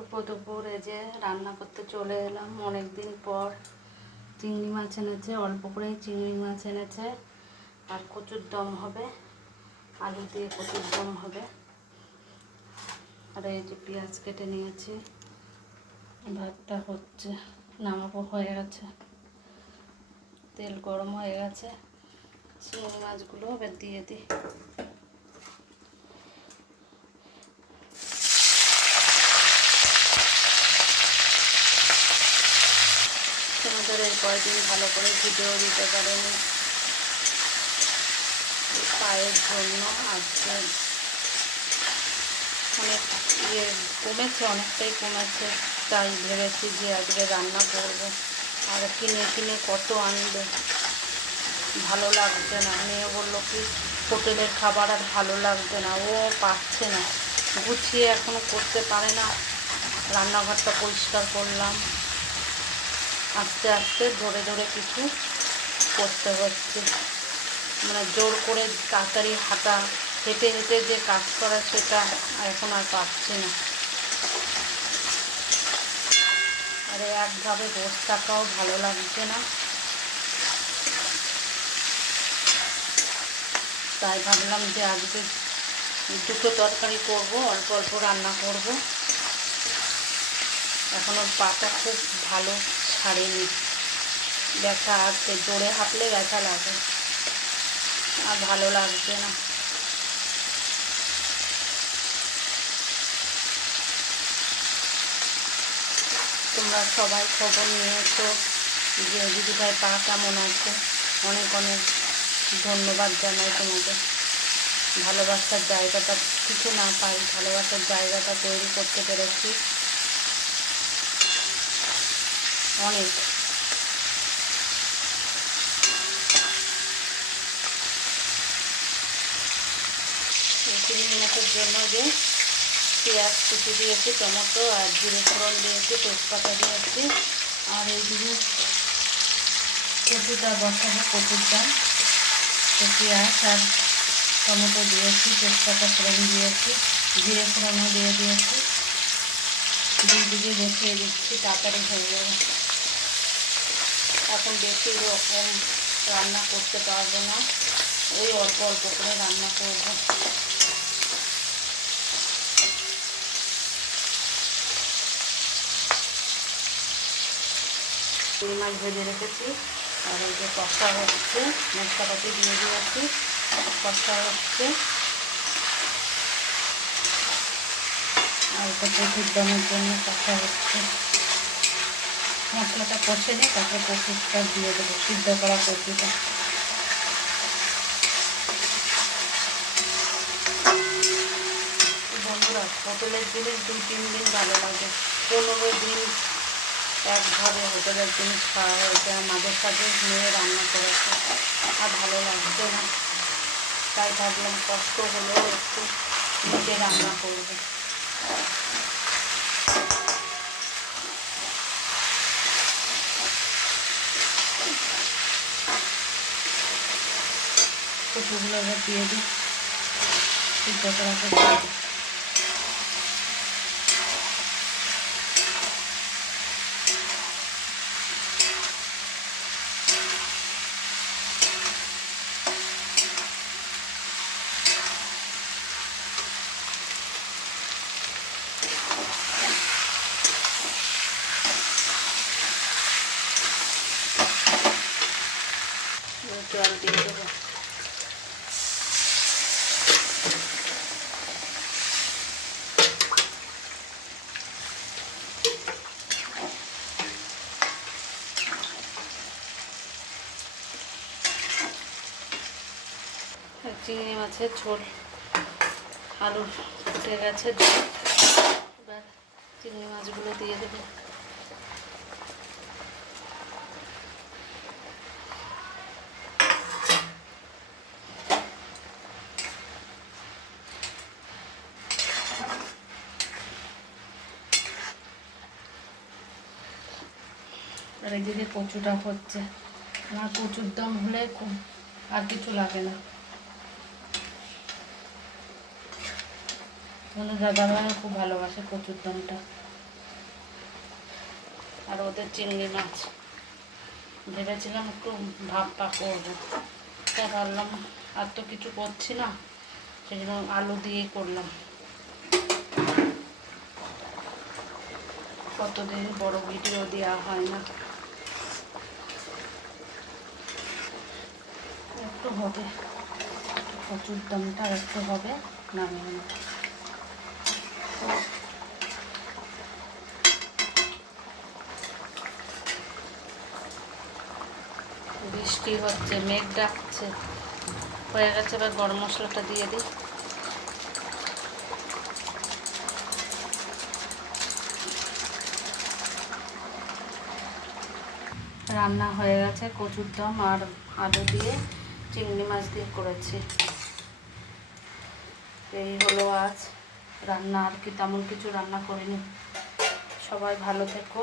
শুভ দুপুরে যে রান্না করতে চলে এলাম অনেক দিন পর। চিংড়ি মাছ এনেছে, অল্প করেই চিংড়ি মাছ এনেছে, আর কচুর দম হবে, আলু দিয়ে কচুর দম হবে। আর এই যে পেঁয়াজ কেটে নিয়েছি, ভাতটা হচ্ছে, নামাবো, হয়ে গেছে, তেল গরম হয়ে গেছে। চিংড়ি মাছগুলো এবার দিয়ে দিই। তোমাদের এই কয়েকদিন ভালো করে ভিডিও দিতে পারেনি, পায়ের জন্য আজকে অনেক কমেছে, অনেকটাই কমেছে। তাই ভেবেছি যে আজকে রান্না করব। আর কিনে কিনে কত আনবে, ভালো লাগছে না। মেয়ে বললো কি হোটেলের খাবার আর ভালো লাগছে না, ও পাচ্ছে না, গুছিয়ে এখনও করতে পারে না। রান্নাঘরটা পরিষ্কার করলাম, আস্তে আস্তে ধরে ধরে কিছু করতে হচ্ছে। মানে জোর করে তাড়াতাড়ি হেঁটে হেঁটে যে কাজ করা, সেটা এখন আর পারছি না। আর একভাবে বসে থাকাও ভালো লাগছে না। তাই ভাবলাম যে আজকে দুটো তরকারি করব, অল্প অল্প রান্না করব। এখনও পাটা খুব ভালো ছাড়েনি, ব্যথা আছে, জোরে হাঁটলে ব্যথা লাগে, আর ভালো লাগছে না। তোমরা সবাই খবর নিয়েছো যে দিদিভাই পা কেমন আছে। অনেক অনেক ধন্যবাদ জানাই তোমাদের। ভালোবাসার জায়গাটা, কিছু না পাই, ভালোবাসার জায়গাটা তৈরি করতে পেরেছি অনেক। চিংড়ি মাছের জন্য যে পেঁয়াজ কুচি দিয়েছি, টমেটো আর জিরে ফোড়ন দিয়েছি, তেজপাতা দিয়েছি। আর এইদিকে কচুটা বসাবো, কচুর দাম। তো পেঁয়াজ আর টমেটো দিয়েছি, তেজপাতা ফোড়ন দিয়েছি, জিরে ফোড়নও দিয়ে দিয়েছি। দুই দিকে বসিয়ে দিচ্ছি, তাড়াতাড়ি হয়ে যাবে। এখন বেশি রকম রান্না করতে পারবো না, ওই অল্প অল্প করে রান্না করবো। চিংড়ি মাছ ভেজে রেখেছি, আর ওই যে কষা হচ্ছে, মশলাপাতি দিয়ে দিয়েছি, কষা হচ্ছে। আর ওটা কচুর দমের জন্য কষা হচ্ছে। মশলাটা কষে নিই, তারপরে কচুটা দিয়ে দেবো, সিদ্ধ করা কচুটা। বন্ধুরা, হোটেলের জিনিস 2-3 দিন ভালো লাগে, 15 দিন একভাবে হোটেলের জিনিস খাওয়া হয়েছে। আর মাঝে সাঝে মেয়ে রান্না করেছে, আর ভালো লাগছে না। তাই ভাবলাম কষ্ট হলেও একটু নিজে রান্না করবো। কচুগুলো এবার দিয়ে দিই, সিদ্ধ করা দিয়ে দিই। জল দিয়ে দেবো। চিংড়ি মাছের ঝোল, আলু ফুটে গেছে, এবার চিংড়ি মাছগুলো দিয়ে দেবো। আর এদিকে কচুটা হচ্ছে। আমার কচুর দম হলে খুব, আর কিছু লাগে না। দাদাভাই খুব ভালোবাসে কচুর দমটা। আর ওদের চিংড়ি মাছ। ভেবেছিলাম একটু ভাপা করবো, তাই ভাবলাম আর তো কিছু করছি না, সেই জন্য আলু দিয়েই করলাম। কতদিন বড় ভিডিও দেওয়া হয় না। একটু হবে, কচুর দমটা একটু হবে, নামিয়ে নেব। বৃষ্টি হচ্ছে, মেঘ ডাকছে, হয়ে গেছে। এবার গরম মশলাটা দিয়ে দিই। রান্না হয়ে গেছে, কচুর দম আর আলু দিয়ে চিংড়ি মাছ দিয়ে করেছি। এই হলো আজ রান্না, আর কি তেমন কিছু রান্না করিনি। সবাই ভালো থেকো।